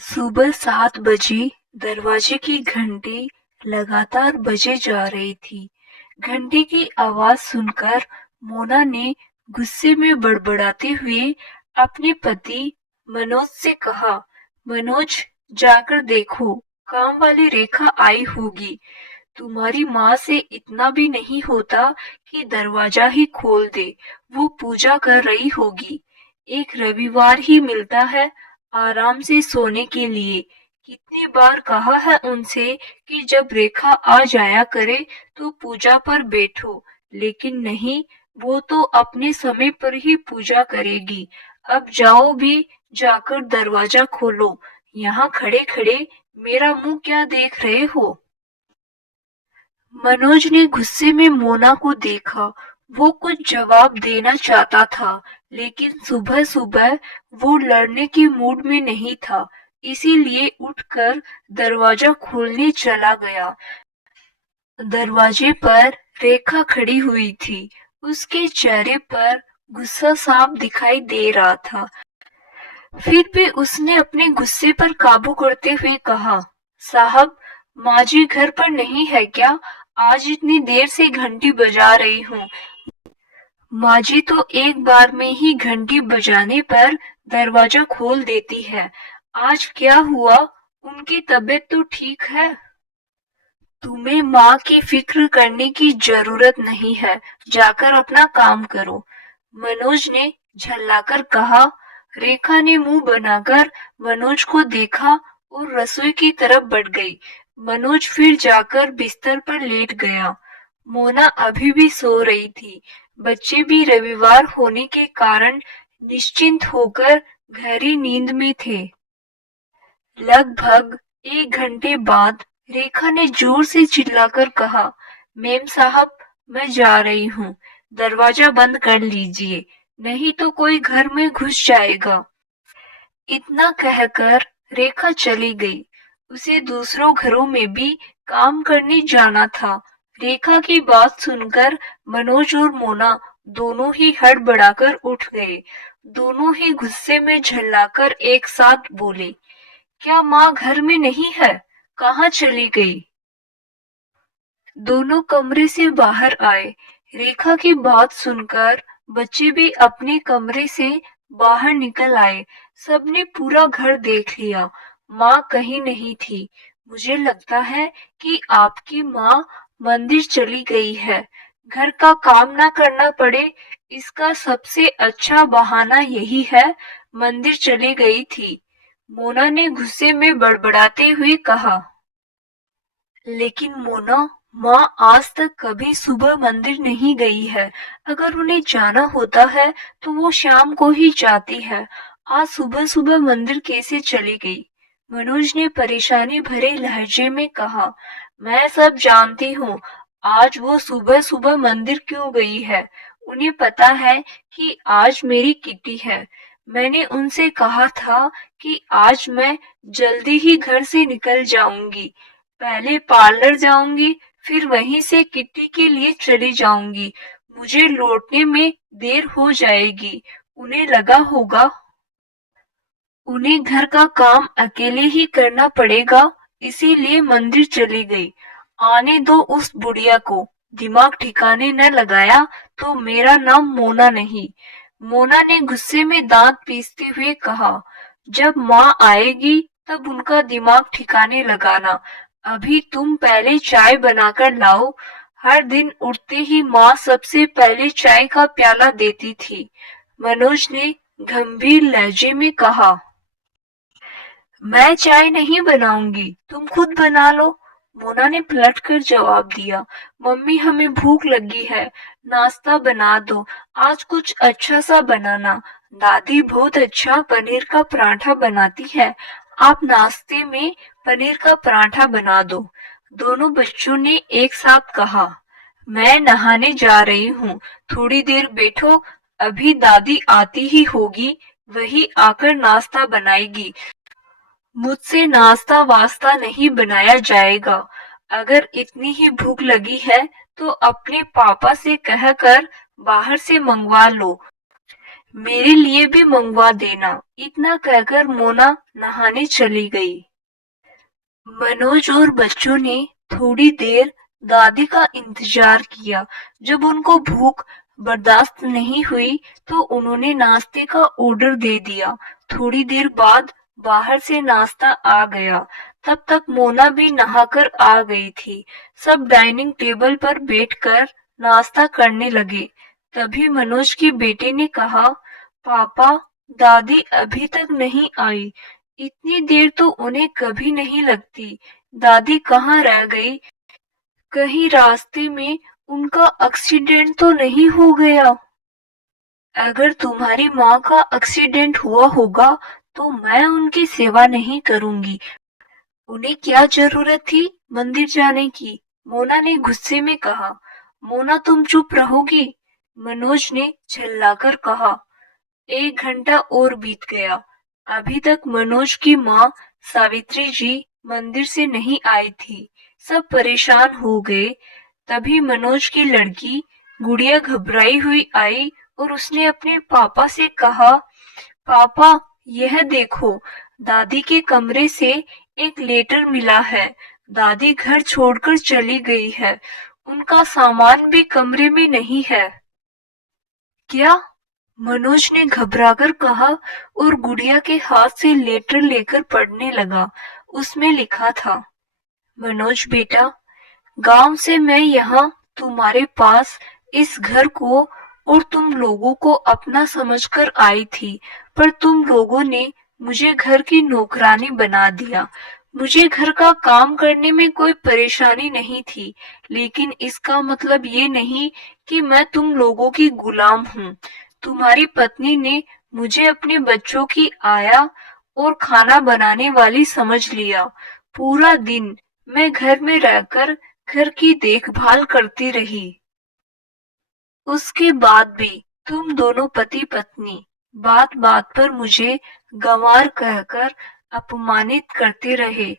सुबह 7 बजे दरवाजे की घंटी लगातार बजे जा रही थी। घंटी की आवाज सुनकर मोना ने गुस्से में बड़बड़ाते हुए अपने पति मनोज से कहा, मनोज, जाकर देखो, काम वाली रेखा आई होगी। तुम्हारी माँ से इतना भी नहीं होता कि दरवाजा ही खोल दे। वो पूजा कर रही होगी। एक रविवार ही मिलता है आराम से सोने के लिए। कितनी बार कहा है उनसे कि जब रेखा आ जाया करे तो पूजा पर बैठो, लेकिन नहीं, वो तो अपने समय पर ही पूजा करेगी। अब जाओ भी, जाकर दरवाजा खोलो। यहाँ खड़े खड़े मेरा मुंह क्या देख रहे हो? मनोज ने गुस्से में मोना को देखा। वो कुछ जवाब देना चाहता था, लेकिन सुबह सुबह वो लड़ने के मूड में नहीं था, इसीलिए उठकर दरवाजा खोलने चला गया। दरवाजे पर रेखा खड़ी हुई थी। उसके चेहरे पर गुस्सा साफ दिखाई दे रहा था। फिर भी उसने अपने गुस्से पर काबू करते हुए कहा, साहब, माँ जी घर पर नहीं है क्या? आज इतनी देर से घंटी बजा रही हूँ। माँ जी तो एक बार में ही घंटी बजाने पर दरवाजा खोल देती है। आज क्या हुआ? उनकी तबीयत तो ठीक है। तुम्हें माँ की फिक्र करने की जरूरत नहीं है। जाकर अपना काम करो, मनोज ने झल्लाकर कहा। रेखा ने मुंह बनाकर मनोज को देखा और रसोई की तरफ बढ़ गई। मनोज फिर जाकर बिस्तर पर लेट गया। मोना अभी भी सो रही थी। बच्चे भी रविवार होने के कारण निश्चिंत होकर गहरी नींद में थे। लगभग 1 घंटे बाद रेखा ने जोर से चिल्लाकर कहा, मेम साहब, मैं जा रही हूँ। दरवाजा बंद कर लीजिए, नहीं तो कोई घर में घुस जाएगा। इतना कहकर रेखा चली गई। उसे दूसरों घरों में भी काम करने जाना था। रेखा की बात सुनकर मनोज और मोना दोनों ही हड़बड़ाकर उठ गए। दोनों ही गुस्से में झल्लाकर एक साथ बोले, क्या माँ घर में नहीं है? कहाँ चली गई? दोनों कमरे से बाहर आए। रेखा की बात सुनकर बच्चे भी अपने कमरे से बाहर निकल आए। सबने पूरा घर देख लिया। माँ कहीं नहीं थी। मुझे लगता है कि आपकी माँ मंदिर चली गई है। घर का काम ना करना पड़े, इसका सबसे अच्छा बहाना यही है, मंदिर चली गई थी। मोना ने गुस्से में बड़बड़ाते हुए कहा। लेकिन मोना, माँ आज तक कभी सुबह मंदिर नहीं गई है। अगर उन्हें जाना होता है तो वो शाम को ही जाती है। आज सुबह सुबह मंदिर कैसे चली गई? मनोज ने परेशानी भरे लहजे में कहा। मैं सब जानती हूँ। आज वो सुबह सुबह मंदिर क्यों गई है? उन्हें पता है कि आज मेरी किट्टी है। मैंने उनसे कहा था कि आज मैं जल्दी ही घर से निकल जाऊंगी। पहले पार्लर जाऊंगी, फिर वहीं से किट्टी के लिए चली जाऊंगी। मुझे लौटने में देर हो जाएगी। उन्हें लगा होगा उन्हें घर का काम अकेले ही करना पड़ेगा, इसीलिए मंदिर चली गई। आने दो उस बुढ़िया को। दिमाग ठिकाने न लगाया तो मेरा नाम मोना नहीं। मोना ने गुस्से में दांत पीसते हुए कहा। जब माँ आएगी तब उनका दिमाग ठिकाने लगाना। अभी तुम पहले चाय बनाकर लाओ। हर दिन उठते ही माँ सबसे पहले चाय का प्याला देती थी। मनोज ने गंभीर लहजे में कहा। मैं चाय नहीं बनाऊंगी, तुम खुद बना लो। मोना ने पलटकर जवाब दिया। मम्मी, हमें भूख लगी है, नाश्ता बना दो। आज कुछ अच्छा सा बनाना। दादी बहुत अच्छा पनीर का पराठा बनाती है। आप नाश्ते में पनीर का पराठा बना दो। दोनों बच्चों ने एक साथ कहा। मैं नहाने जा रही हूँ, थोड़ी देर बैठो, अभी दादी आती ही होगी, वही आकर नाश्ता बनाएगी। मुझसे नाश्ता वास्ता नहीं बनाया जाएगा। अगर इतनी ही भूख लगी है तो अपने पापा से कहकर बाहर से मंगवा लो। मेरे लिए भी मंगवा देना। इतना कहकर मोना नहाने चली गई। मनोज और बच्चों ने थोड़ी देर दादी का इंतजार किया। जब उनको भूख बर्दाश्त नहीं हुई तो उन्होंने नाश्ते का ऑर्डर दे दिया। थोड़ी देर बाद बाहर से नाश्ता आ गया। तब तक मोना भी नहाकर आ गई थी। सब डाइनिंग टेबल पर बैठकर नाश्ता करने लगे। तभी मनोज के बेटे ने कहा, पापा, दादी अभी तक नहीं आई। इतनी देर तो उन्हें कभी नहीं लगती। दादी कहाँ रह गई? कहीं रास्ते में उनका एक्सीडेंट तो नहीं हो गया? अगर तुम्हारी माँ का एक्सीडेंट हुआ होगा तो मैं उनकी सेवा नहीं करूंगी। उन्हें क्या जरूरत थी मंदिर जाने की? मोना ने गुस्से में कहा। मोना, तुम चुप रहोगी? मनोज ने चिल्लाकर कहा। 1 घंटा और बीत गया। अभी तक मनोज की माँ सावित्री जी मंदिर से नहीं आई थी। सब परेशान हो गए। तभी मनोज की लड़की गुड़िया घबराई हुई आई और उसने अपने पापा से कहा, पापा, यह देखो, दादी के कमरे से एक लेटर मिला है। दादी घर छोड़कर चली गई है। उनका सामान भी कमरे में नहीं है। क्या? मनोज ने घबराकर कहा और गुड़िया के हाथ से लेटर लेकर पढ़ने लगा। उसमें लिखा था, मनोज बेटा, गांव से मैं यहाँ तुम्हारे पास इस घर को और तुम लोगों को अपना समझकर आई थी, पर तुम लोगों ने मुझे घर की नौकरानी बना दिया। मुझे घर का काम करने में कोई परेशानी नहीं थी, लेकिन इसका मतलब ये नहीं कि मैं तुम लोगों की गुलाम हूँ। तुम्हारी पत्नी ने मुझे अपने बच्चों की आया और खाना बनाने वाली समझ लिया। पूरा दिन मैं घर में रहकर घर की देखभाल करती रही। उसके बाद भी तुम दोनों पति पत्नी बात बात पर मुझे गंवार कहकर अपमानित करते रहे।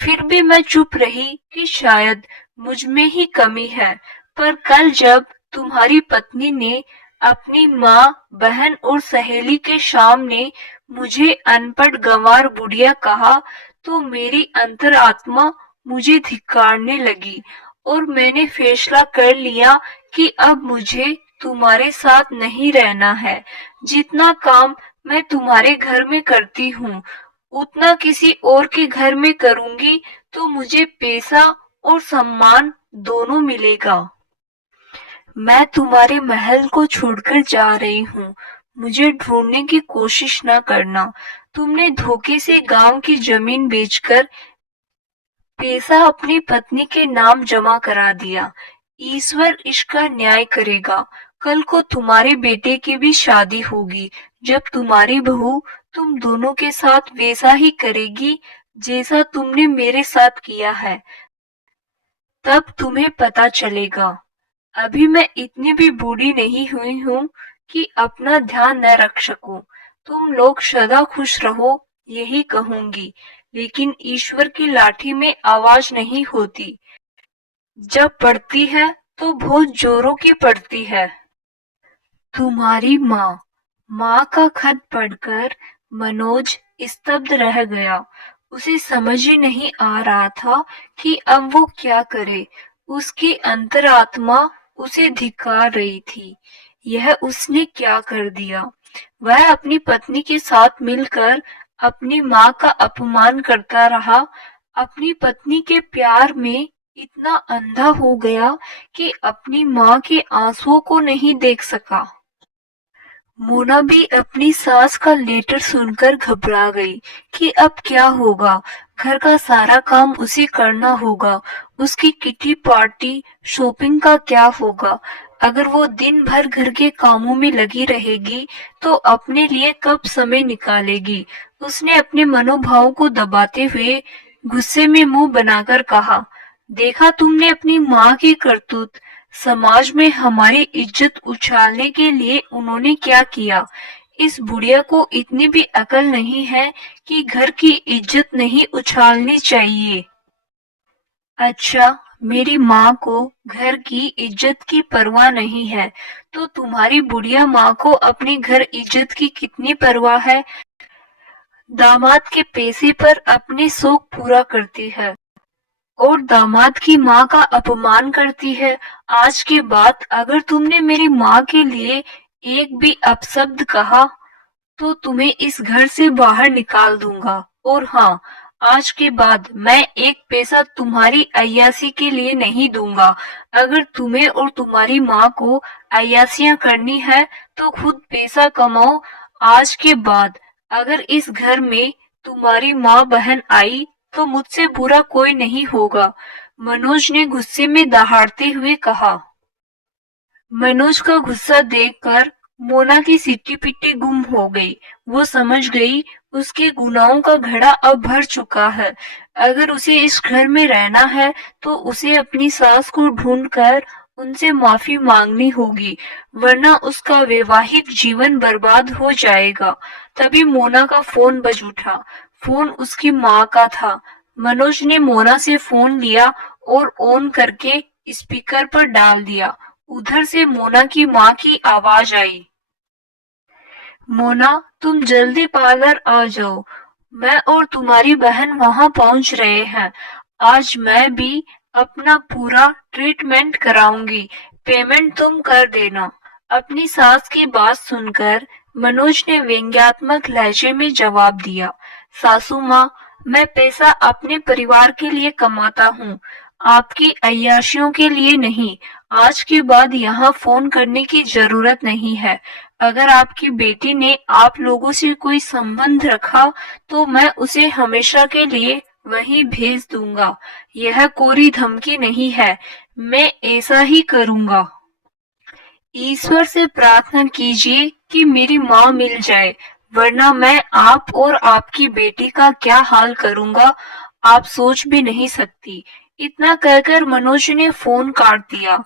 फिर भी मैं चुप रही कि शायद मुझ में ही कमी है। पर कल जब तुम्हारी पत्नी ने अपनी माँ, बहन और सहेली के सामने मुझे अनपढ़ गंवार बुढ़िया कहा, तो मेरी अंतरात्मा मुझे धिक्कारने लगी और मैंने फैसला कर लिया कि अब मुझे तुम्हारे साथ नहीं रहना है। जितना काम मैं तुम्हारे घर में करती हूँ, उतना किसी और के घर में करूंगी तो मुझे पैसा और सम्मान दोनों मिलेगा। मैं तुम्हारे महल को छोड़कर जा रही हूँ। मुझे ढूंढने की कोशिश न करना। तुमने धोखे से गांव की जमीन बेचकर पैसा अपनी पत्नी के नाम जमा करा दिया। ईश्वर इसका न्याय करेगा। कल को तुम्हारे बेटे की भी शादी होगी। जब तुम्हारी बहू तुम दोनों के साथ वैसा ही करेगी जैसा तुमने मेरे साथ किया है, तब तुम्हें पता चलेगा। अभी मैं इतनी भी बूढ़ी नहीं हुई हूँ कि अपना ध्यान न रख सकूं। तुम लोग सदा खुश रहो, यही कहूंगी। लेकिन ईश्वर की लाठी में आवाज नहीं होती। जब पड़ती है तो बहुत जोरों की पड़ती है। तुम्हारी माँ। माँ का खत पढ़कर मनोज स्तब्ध रह गया। उसे समझ ही नहीं आ रहा था कि अब वो क्या करे। उसकी अंतरात्मा उसे धिक्कार रही थी। यह उसने क्या कर दिया? वह अपनी पत्नी के साथ मिलकर अपनी माँ का अपमान करता रहा। अपनी पत्नी के प्यार में इतना अंधा हो गया कि अपनी माँ के आंसुओं को नहीं देख सका। मोना भी अपनी सास का लेटर सुनकर घबरा गई कि अब क्या होगा। घर का सारा काम उसे करना होगा। उसकी किटी पार्टी, शॉपिंग का क्या होगा? अगर वो दिन भर घर के कामों में लगी रहेगी तो अपने लिए कब समय निकालेगी? उसने अपने मनोभाव को दबाते हुए गुस्से में मुंह बनाकर कहा, देखा तुमने अपनी माँ की करतूत। समाज में हमारी इज्जत उछालने के लिए उन्होंने क्या किया। इस बुढ़िया को इतनी भी अकल नहीं है कि घर की इज्जत नहीं उछालनी चाहिए। अच्छा, मेरी माँ को घर की इज्जत की परवाह नहीं है, तो तुम्हारी बुढ़िया माँ को अपने घर इज्जत की कितनी परवाह है। दामाद के पैसे पर अपने शौक पूरा करती है और दामाद की माँ का अपमान करती है। आज के बाद अगर तुमने मेरी माँ के लिए एक भी अपशब्द कहा तो तुम्हें इस घर से बाहर निकाल दूंगा। और हाँ, आज के बाद मैं एक पैसा तुम्हारी अय्यासी के लिए नहीं दूंगा। अगर तुम्हें और तुम्हारी माँ को अय्यासियां करनी है तो खुद पैसा कमाओ। आज के बाद अगर इस घर में तुम्हारी माँ बहन आई तो मुझसे बुरा कोई नहीं होगा। मनोज ने गुस्से में दहाड़ते हुए कहा। मनोज का गुस्सा देखकर मोना की सिट्टी पिट्टी गुम हो गई। वो समझ गई उसके गुनाहों का घड़ा अब भर चुका है। अगर उसे इस घर में रहना है तो उसे अपनी सास को ढूंढकर उनसे माफी मांगनी होगी, वरना उसका वैवाहिक जीवन बर्बाद हो जाएगा। तभी मोना का फोन बज उठा। फोन उसकी माँ का था। मनोज ने मोना से फोन लिया और ऑन करके स्पीकर पर डाल दिया। उधर से मोना की माँ की आवाज आई। मोना, तुम जल्दी पार्लर आ जाओ। मैं और तुम्हारी बहन वहां पहुंच रहे हैं। आज मैं भी अपना पूरा ट्रीटमेंट कराऊंगी। पेमेंट तुम कर देना। अपनी सास की बात सुनकर मनोज ने व्यंग्यात्मक लहजे में जवाब दिया। सासू माँ, मैं पैसा अपने परिवार के लिए कमाता हूँ, आपकी अय्याशियों के लिए नहीं। आज के बाद यहाँ फोन करने की जरूरत नहीं है। अगर आपकी बेटी ने आप लोगों से कोई संबंध रखा तो मैं उसे हमेशा के लिए वहीं भेज दूंगा। यह कोरी धमकी नहीं है, मैं ऐसा ही करूंगा। ईश्वर से प्रार्थना कीजिए कि मेरी माँ मिल जाए, वरना मैं आप और आपकी बेटी का क्या हाल करूंगा, आप सोच भी नहीं सकती। इतना कहकर मनोज ने फोन काट दिया।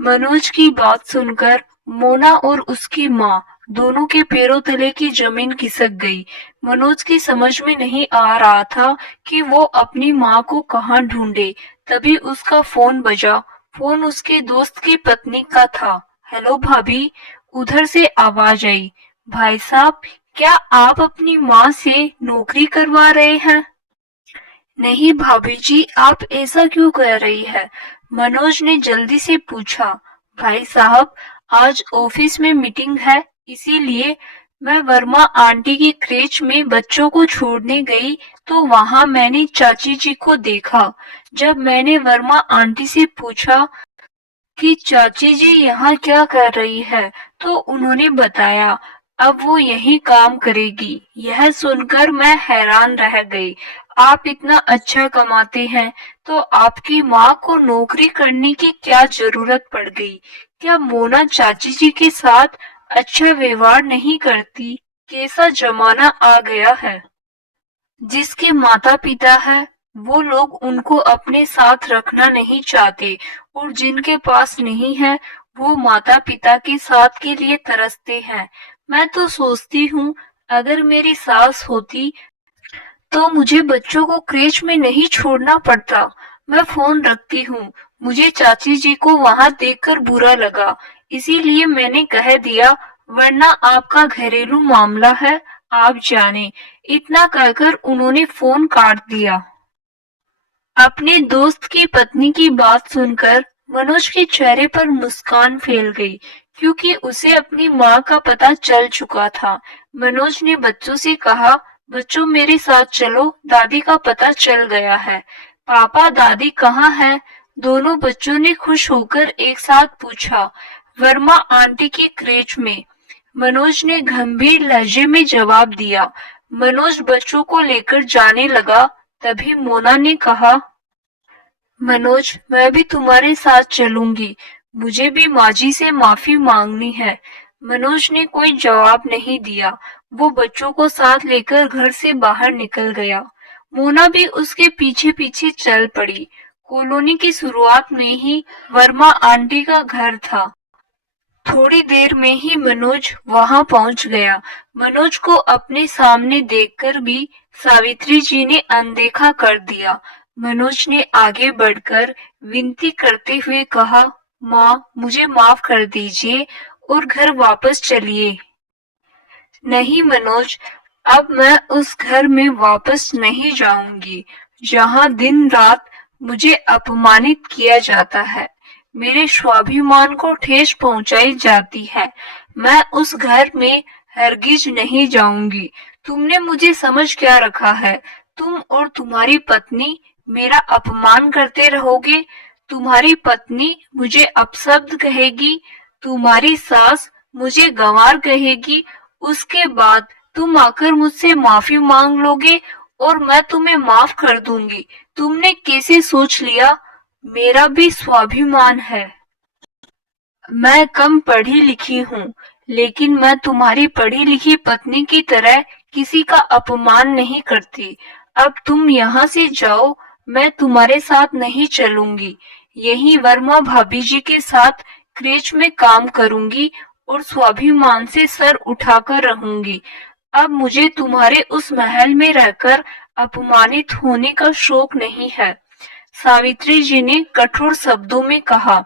मनोज की बात सुनकर मोना और उसकी माँ दोनों के पैरों तले की जमीन खिसक गई। मनोज की समझ में नहीं आ रहा था कि वो अपनी माँ को कहाँ ढूंढे। तभी उसका फोन बजा। फोन उसके दोस्त की पत्नी का था। हेलो भाभी, उधर से आवाज आई। भाई साहब, क्या आप अपनी माँ से नौकरी करवा रहे हैं? नहीं भाभी जी, आप ऐसा क्यों कह रही है? मनोज ने जल्दी से पूछा। भाई साहब, आज ऑफिस में मीटिंग है, इसीलिए मैं वर्मा आंटी की क्रेच में बच्चों को छोड़ने गई तो वहां मैंने चाची जी को देखा। जब मैंने वर्मा आंटी से पूछा कि चाची जी यहाँ क्या कर रही है, तो उन्होंने बताया अब वो यही काम करेगी। यह सुनकर मैं हैरान रह गई। आप इतना अच्छा कमाते हैं तो आपकी माँ को नौकरी करने की क्या जरूरत पड़ गई? क्या मोना चाची जी के साथ अच्छा व्यवहार नहीं करती? कैसा जमाना आ गया है। जिसके माता पिता है वो लोग उनको अपने साथ रखना नहीं चाहते और जिनके पास नहीं है वो माता पिता के साथ के लिए तरसते हैं। मैं तो सोचती हूँ अगर मेरी सास होती तो मुझे बच्चों को क्रेच में नहीं छोड़ना पड़ता। मैं फोन रखती हूँ। मुझे चाची जी को वहां देखकर बुरा लगा, इसीलिए मैंने कह दिया, वरना आपका घरेलू मामला है, आप जाने। इतना कहकर उन्होंने फोन काट दिया। अपने दोस्त की पत्नी की बात सुनकर मनोज के चेहरे पर मुस्कान फैल गई, क्योंकि उसे अपनी माँ का पता चल चुका था। मनोज ने बच्चों से कहा, बच्चों मेरे साथ चलो, दादी का पता चल गया है। पापा दादी कहाँ है? दोनों बच्चों ने खुश होकर एक साथ पूछा। वर्मा आंटी की क्रेच में, मनोज ने गंभीर लहजे में जवाब दिया। मनोज बच्चों को लेकर जाने लगा। तभी मोना ने कहा, मनोज, मैं भी तुम्हारे साथ चलूंगी। मुझे भी माँ जी से माफी मांगनी है। मनोज ने कोई जवाब नहीं दिया। वो बच्चों को साथ लेकर घर से बाहर निकल गया। मोना भी उसके पीछे पीछे चल पड़ी। कॉलोनी की शुरुआत में ही वर्मा आंटी का घर था। थोड़ी देर में ही मनोज वहां पहुंच गया। मनोज को अपने सामने देखकर भी सावित्री जी ने अनदेखा कर दिया। मनोज ने आगे बढ़कर विनती करते हुए कहा, माँ, मुझे माफ कर दीजिए और घर वापस चलिए। नहीं मनोज, अब मैं उस घर में वापस नहीं जाऊंगी जहां दिन रात मुझे अपमानित किया जाता है, मेरे स्वाभिमान को ठेस पहुंचाई जाती है। मैं उस घर में हरगिज नहीं जाऊंगी। तुमने मुझे समझ क्या रखा है? तुम और तुम्हारी पत्नी मेरा अपमान करते रहोगे। तुम्हारी पत्नी मुझे अपशब्द कहेगी, तुम्हारी सास मुझे गंवार कहेगी, उसके बाद तुम आकर मुझसे माफी मांग लोगे और मैं तुम्हें माफ कर दूंगी। तुमने कैसे सोच लिया? मेरा भी स्वाभिमान है। मैं कम पढ़ी लिखी हूँ, लेकिन मैं तुम्हारी पढ़ी लिखी पत्नी की तरह किसी का अपमान नहीं करती। अब तुम यहाँ से जाओ, मैं तुम्हारे साथ नहीं चलूंगी। यही वर्मा भाभी जी के साथ क्रेच में काम करूंगी और स्वाभिमान से सर उठाकर रहूंगी। अब मुझे तुम्हारे उस महल में रहकर अपमानित होने का शौक नहीं है। सावित्री जी ने कठोर शब्दों में कहा,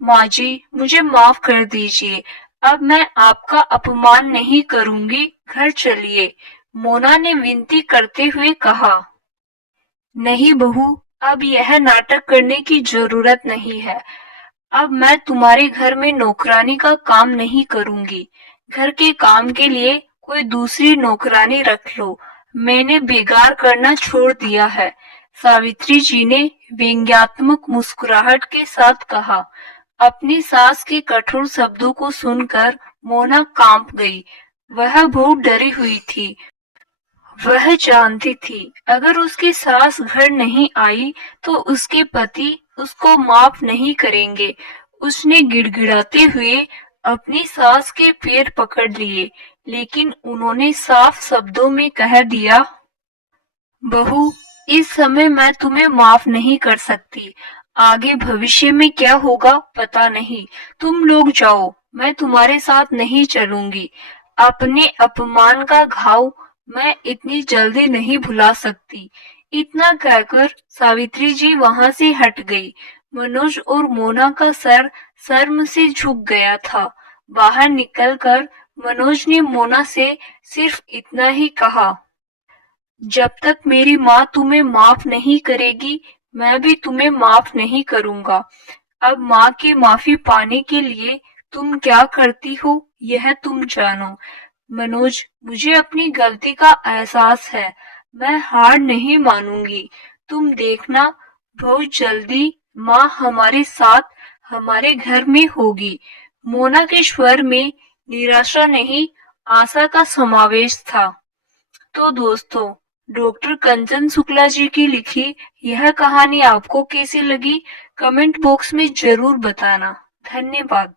माँ जी, मुझे माफ कर दीजिए। अब मैं आपका अपमान नहीं करूंगी, घर चलिए। मोना ने विनती करते हुए कहा। नहीं बहू, अब यह नाटक करने की जरूरत नहीं है। अब मैं तुम्हारे घर में नौकरानी का काम नहीं करूंगी। घर के काम के लिए कोई दूसरी नौकरानी रख लो। मैंने बेगार करना छोड़ दिया है। सावित्री जी ने व्यंग्यात्मक मुस्कुराहट के साथ कहा। अपनी सास के कठोर शब्दों को सुनकर मोना कांप गई। वह बहुत डरी हुई थी। वह जानती थी अगर उसकी सास घर नहीं आई तो उसके पति उसको माफ नहीं करेंगे। उसने गिड़गिड़ाते हुए अपनी सास के पैर पकड़ लिए, लेकिन उन्होंने साफ शब्दों में कह दिया, बहू, इस समय मैं तुम्हें माफ नहीं कर सकती। आगे भविष्य में क्या होगा पता नहीं। तुम लोग जाओ, मैं तुम्हारे साथ नहीं चलूंगी। अपने अपमान का घाव मैं इतनी जल्दी नहीं भुला सकती। इतना कहकर सावित्री जी वहां से हट गई। मनोज और मोना का सर शर्म से झुक गया था। बाहर निकलकर मनोज ने मोना से सिर्फ इतना ही कहा, जब तक मेरी माँ तुम्हें माफ नहीं करेगी, मैं भी तुम्हें माफ नहीं करूंगा। अब माँ की माफी पाने के लिए तुम क्या करती हो, यह तुम जानो। मनोज, मुझे अपनी गलती का एहसास है। मैं हार नहीं मानूंगी। तुम देखना, बहुत जल्दी माँ हमारे साथ हमारे घर में होगी। मोना के स्वर में निराशा नहीं, आशा का समावेश था। तो दोस्तों, डॉक्टर कंचन शुक्ला जी की लिखी यह कहानी आपको कैसी लगी? कमेंट बॉक्स में जरूर बताना। धन्यवाद।